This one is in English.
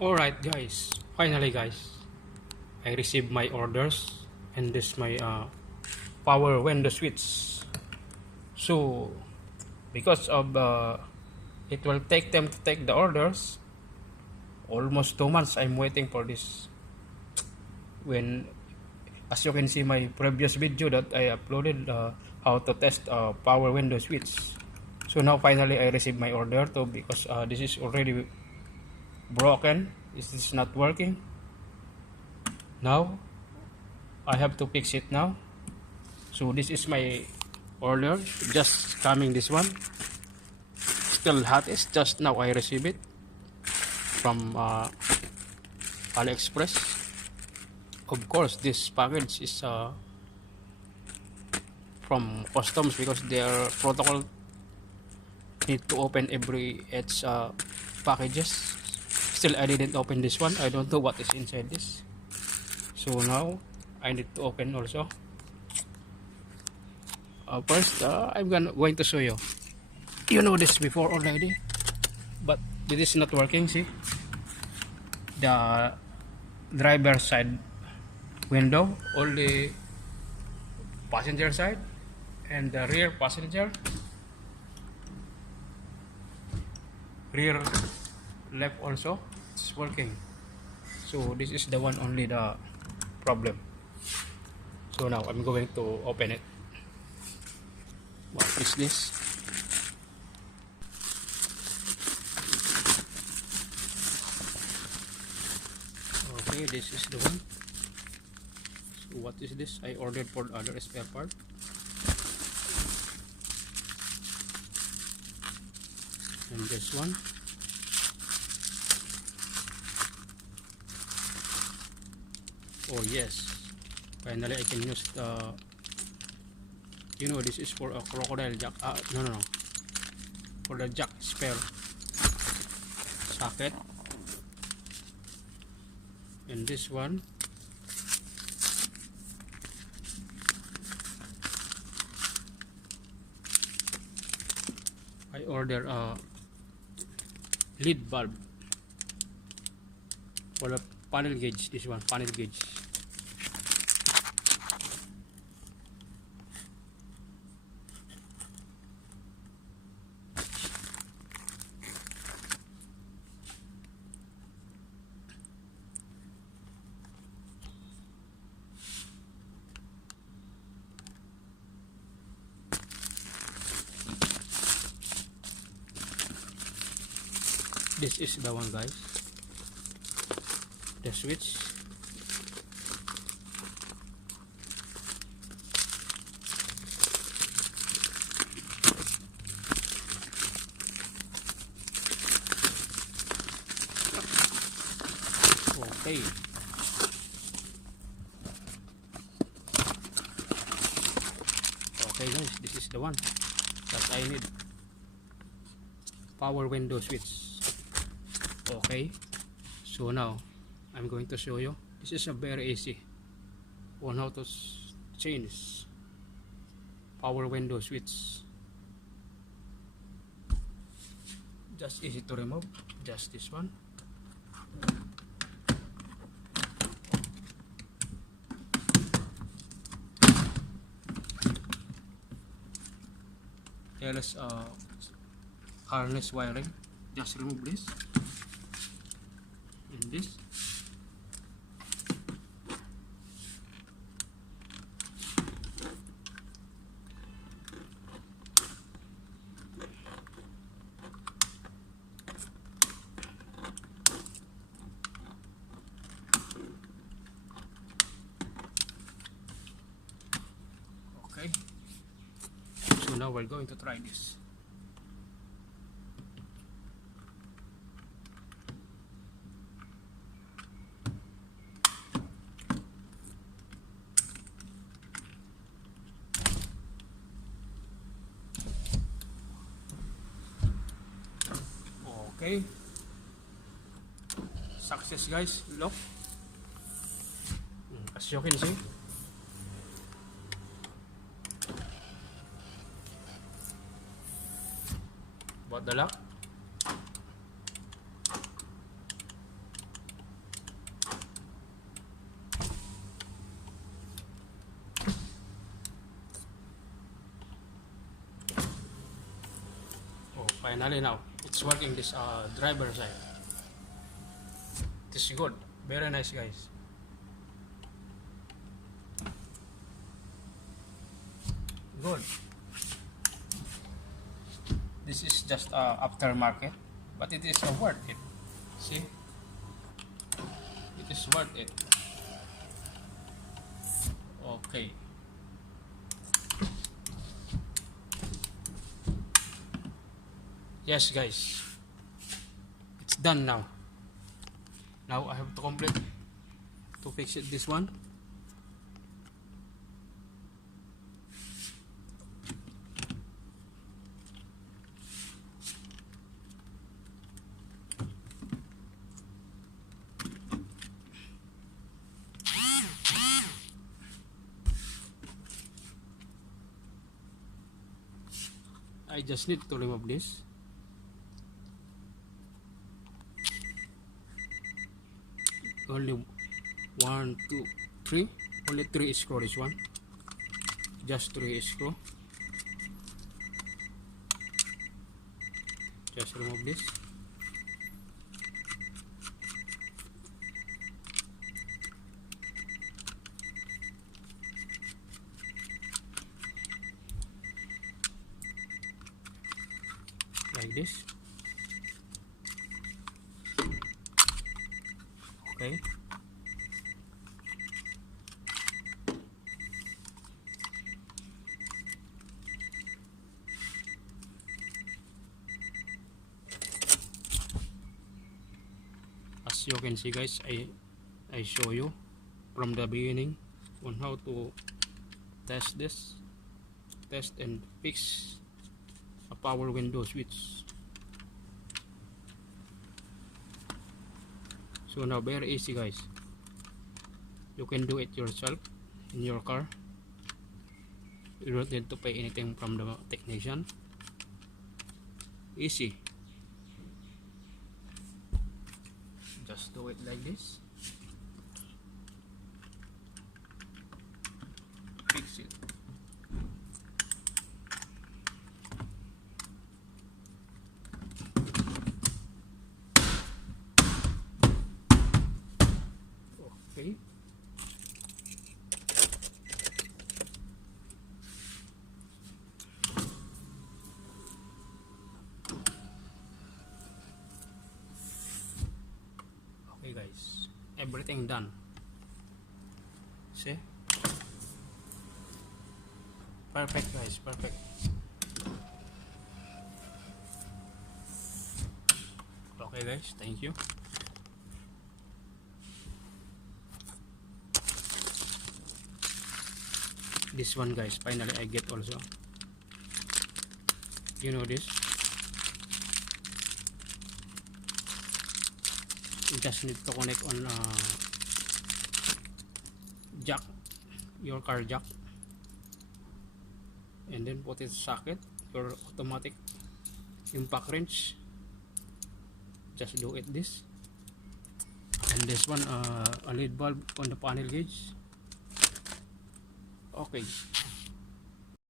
Alright guys, finally guys, I received my orders and this my power window switch. So because of it will take them to take the orders, almost 2 months I'm waiting for this. When as you can see my previous video that I uploaded how to test power window switch. So now finally I received my order too, because this is already broken. This is not working. Now I have to fix it now. So this is my order, just coming this one, still hot. It's just now I received it from AliExpress. Of course this package is from customs, because their protocol need to open every each packages. Still I didn't open this one. I don't know what is inside this, so now I need to open also. First I'm going to show you. You know this before already, but this is not working. See, the driver side window, only passenger side, and the rear passenger, rear left also, it's working. So this is the one only the problem. So now I'm going to open it. What is this? Okay, this is the one. So what is this? I ordered for other spare part. And this one. Oh yes, finally I can use the, you know, this is for a crocodile jack. No, for the jack spare socket. And this one, I order a lead bulb for the panel gauge. This one, panel gauge. This is the one guys, the switch. Okay, okay guys, this is the one that I need, power window switch. Okay, so now I'm going to show you. This is a very easy on how to change power window switch. Just easy to remove, just this one. There is harness wiring. Just remove this and this. Okay, so now we're going to try this. Okay, success guys. Look, as you can see, what the lock. finally now it's working. This driver side, this is good, very nice guys. Good. This is just aftermarket, but it is worth it. See, it is worth it. Okay. Yes guys, it's done now. Now I have to complete to fix it, this one. I just need to remove this. Only 1, 2, 3. Only 3 screw this one. Just 3 screw. Just remove this. Like this. Okay. As you can see guys, I show you from the beginning on how to test this, test and fix a power window switch. So now very easy guys, you can do it yourself in your car. You don't need to pay anything from the technician. Easy. Just do it like this. Fix it. Okay. Okay guys, everything done. See? Perfect guys, perfect. Okay guys, thank you. This one guys, finally I get also. You know this? You just need to connect on jack, your car jack, and then put it socket, your automatic impact wrench. Just do it this. And this one a lead bulb on the panel gauge. Okay.